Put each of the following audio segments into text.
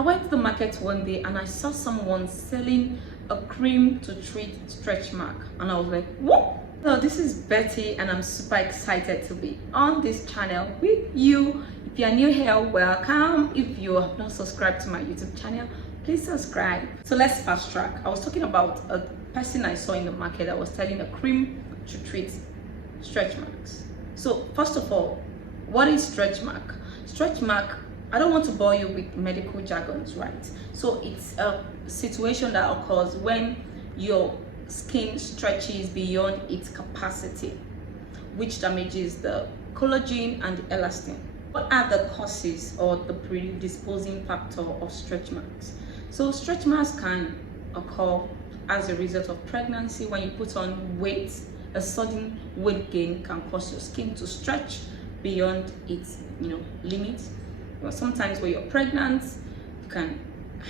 I went to the market one day and I saw someone selling a cream to treat stretch mark, and I was like, what? So this is Betty and I'm super excited to be on this channel with you. If you are new here, welcome. If you have not subscribed to my YouTube channel, please subscribe. So let's fast track. I was talking about a person I saw in the market that was selling a cream to treat stretch marks. So first of all, what is stretch mark? Stretch mark, I don't want to bore you with medical jargons, right? So it's a situation that occurs when your skin stretches beyond its capacity, which damages the collagen and the elastin. What are the causes or the predisposing factor of stretch marks? So stretch marks can occur as a result of pregnancy. When you put on weight, a sudden weight gain can cause your skin to stretch beyond its limit. Well, sometimes when you're pregnant, you can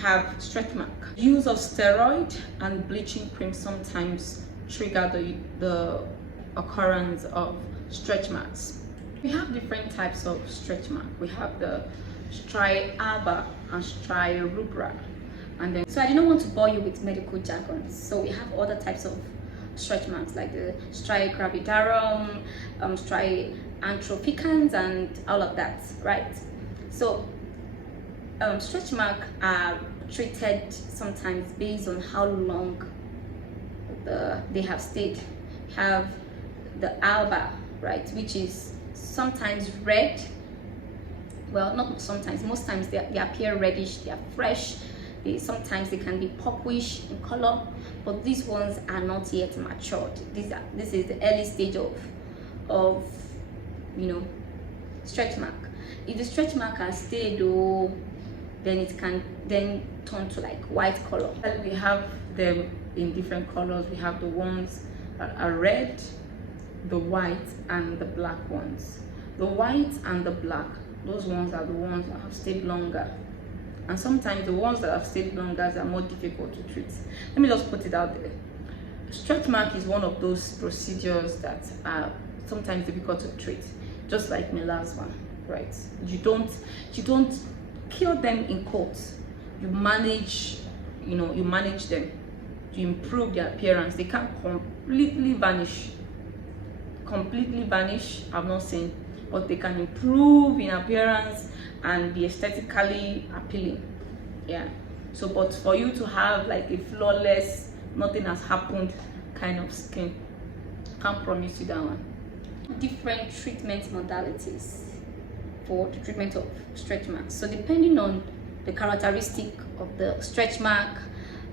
have stretch mark. Use of steroid and bleaching cream sometimes trigger the occurrence of stretch marks. We have different types of stretch mark. We have the striatum and striorubra. And then, so I didn't want to bore you with medical jargon. So we have other types of stretch marks like the striagravidarum, striantropicans, and all of that, right? So stretch marks are treated sometimes based on how long they have stayed. Have the alba, right, which is sometimes red. Well, not sometimes, most times they appear reddish, they are fresh. Sometimes they can be purplish in color, but these ones are not yet matured. This is the early stage of stretch mark. If the stretch mark has stayed though, then it can then turn to like white color. We have them in different colors. We have the ones that are red, the white, and the black ones. The white and the black, those ones are the ones that have stayed longer. And sometimes the ones that have stayed longer are more difficult to treat. Let me just put it out there. Stretch mark is one of those procedures that are sometimes difficult to treat, just like my last one, right? You don't kill them in court. You manage them to improve their appearance. They can't completely vanish. I've not seen, but they can improve in appearance and be aesthetically appealing. Yeah. So, but for you to have like a flawless, nothing has happened kind of skin, can't promise you that one. Different treatment modalities for the treatment of stretch marks. So depending on the characteristic of the stretch mark,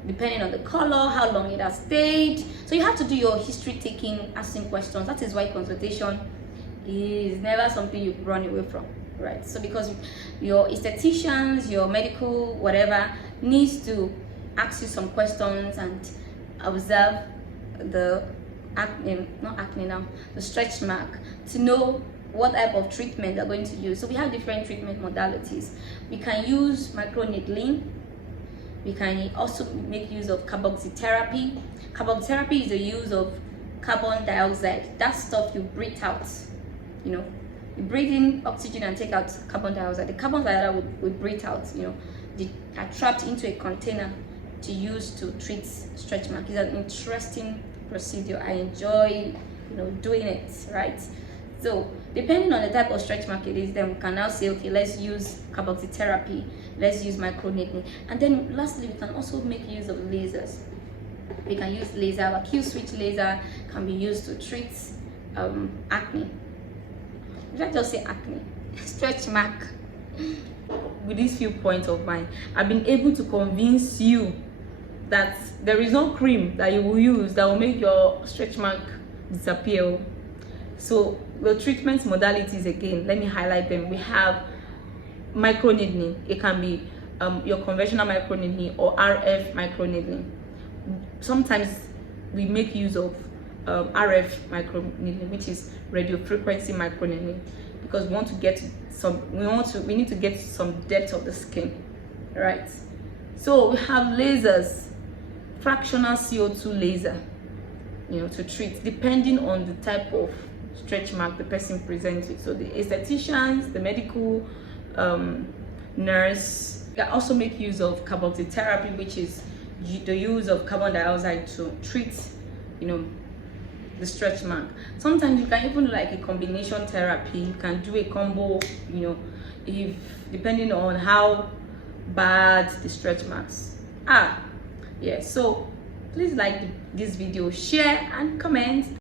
depending on the color, how long it has stayed, so you have to do your history taking, asking questions. That is why consultation is never something you run away from, right? So because your estheticians, your medical whatever needs to ask you some questions and observe the the stretch mark to know what type of treatment they're going to use. So we have different treatment modalities. We can use microneedling. We can also make use of carboxytherapy. Carboxytherapy is the use of carbon dioxide. That stuff you breathe out. You breathe in oxygen and take out carbon dioxide. The carbon dioxide we breathe out. They are trapped into a container to use to treat stretch mark. It's an interesting procedure. I enjoy doing it, right? So depending on the type of stretch mark it is, then we can now say, okay, let's use carboxytherapy, let's use microneedling, and then lastly we can also make use of lasers. We can use laser. Our Q-switch laser can be used to treat acne. If I just say acne, stretch mark. With these few points of mine, I've been able to convince you that there is no cream that you will use that will make your stretch mark disappear. So the treatment modalities, again, let me highlight them. We have microneedling. It can be your conventional microneedling or RF microneedling. Sometimes we make use of RF microneedling, which is radio frequency microneedling, because we need to get some depth of the skin, right? So we have lasers, fractional CO2 laser, to treat depending on the type of stretch mark the person presents with. So the estheticians, the medical nurse, You can also make use of carboxy therapy, which is the use of carbon dioxide to treat, you know, the stretch mark. Sometimes you can even do like a combination therapy. You can do a combo, you know, if depending on how bad the stretch marks are. Yeah, so please like this video, share and comment.